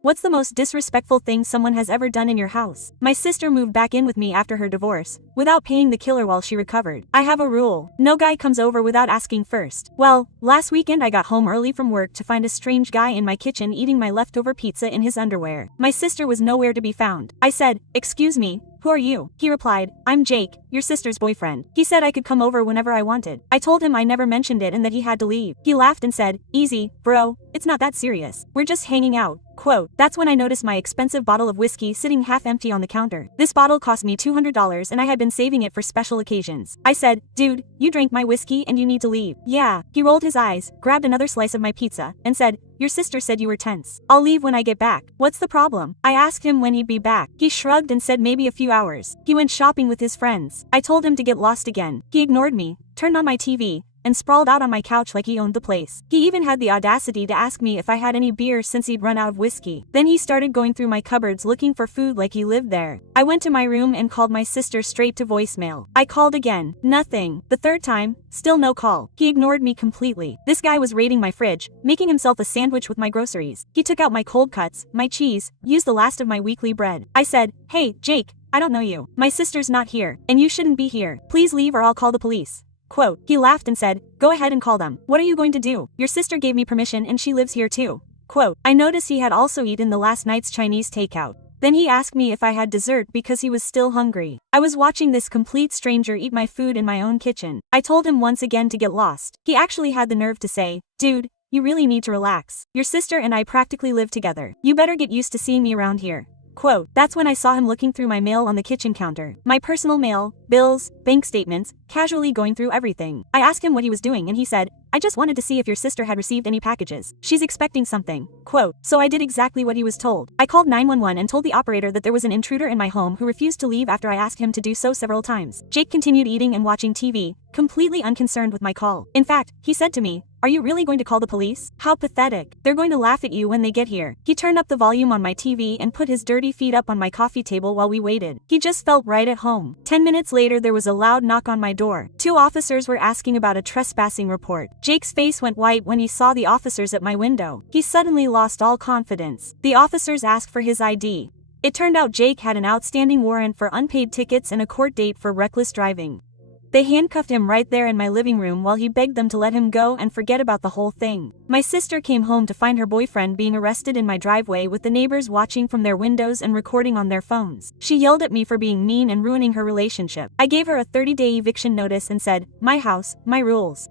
What's the most disrespectful thing someone has ever done in your house? My sister moved back in with me after her divorce, without paying the killer while she recovered. I have a rule. No guy comes over without asking first. Well, last weekend I got home early from work to find a strange guy in my kitchen eating my leftover pizza in his underwear. My sister was nowhere to be found. I said, "Excuse me, who are you?" He replied, "I'm Jake, your sister's boyfriend." He said I could come over whenever I wanted. I told him I never mentioned it and that he had to leave. He laughed and said, "Easy, bro, it's not that serious. We're just hanging out." Quote, "That's when I noticed my expensive bottle of whiskey sitting half empty on the counter. This bottle cost me $200 and I had been saving it for special occasions. I said, "Dude, you drank my whiskey and you need to leave." "Yeah." He rolled his eyes, grabbed another slice of my pizza, and said, "Your sister said you were tense. I'll leave when I get back." What's the problem? I asked him when he'd be back. He shrugged and said maybe a few hours. He went shopping with his friends. I told him to get lost again. He ignored me, turned on my TV, and sprawled out on my couch like he owned the place. He even had the audacity to ask me if I had any beer since he'd run out of whiskey. Then he started going through my cupboards looking for food like he lived there. I went to my room and called my sister straight to voicemail. I called again. Nothing. The third time, still no call. He ignored me completely. This guy was raiding my fridge, making himself a sandwich with my groceries. He took out my cold cuts, my cheese, used the last of my weekly bread. I said, "Hey, Jake, I don't know you. My sister's not here, and you shouldn't be here. Please leave or I'll call the police." Quote, he laughed and said, "Go ahead and call them. What are you going to do? Your sister gave me permission and she lives here too." Quote, I noticed he had also eaten the last night's Chinese takeout. Then he asked me if I had dessert because he was still hungry. I was watching this complete stranger eat my food in my own kitchen. I told him once again to get lost. He actually had the nerve to say, "Dude, you really need to relax. Your sister and I practically live together. You better get used to seeing me around here." Quote, that's when I saw him looking through my mail on the kitchen counter. My personal mail, bills, bank statements, casually going through everything. I asked him what he was doing and he said, "I just wanted to see if your sister had received any packages. She's expecting something." Quote, so I did exactly what he was told. I called 911 and told the operator that there was an intruder in my home who refused to leave after I asked him to do so several times. Jake continued eating and watching TV, completely unconcerned with my call. In fact, he said to me, "Are you really going to call the police? How pathetic. They're going to laugh at you when they get here." He turned up the volume on my TV and put his dirty feet up on my coffee table while we waited. He just felt right at home. 10 minutes later there was a loud knock on my door. 2 officers were asking about a trespassing report. Jake's face went white when he saw the officers at my window. He suddenly lost all confidence. The officers asked for his ID. It turned out Jake had an outstanding warrant for unpaid tickets and a court date for reckless driving. They handcuffed him right there in my living room while he begged them to let him go and forget about the whole thing. My sister came home to find her boyfriend being arrested in my driveway with the neighbors watching from their windows and recording on their phones. She yelled at me for being mean and ruining her relationship. I gave her a 30-day eviction notice and said, "My house, my rules."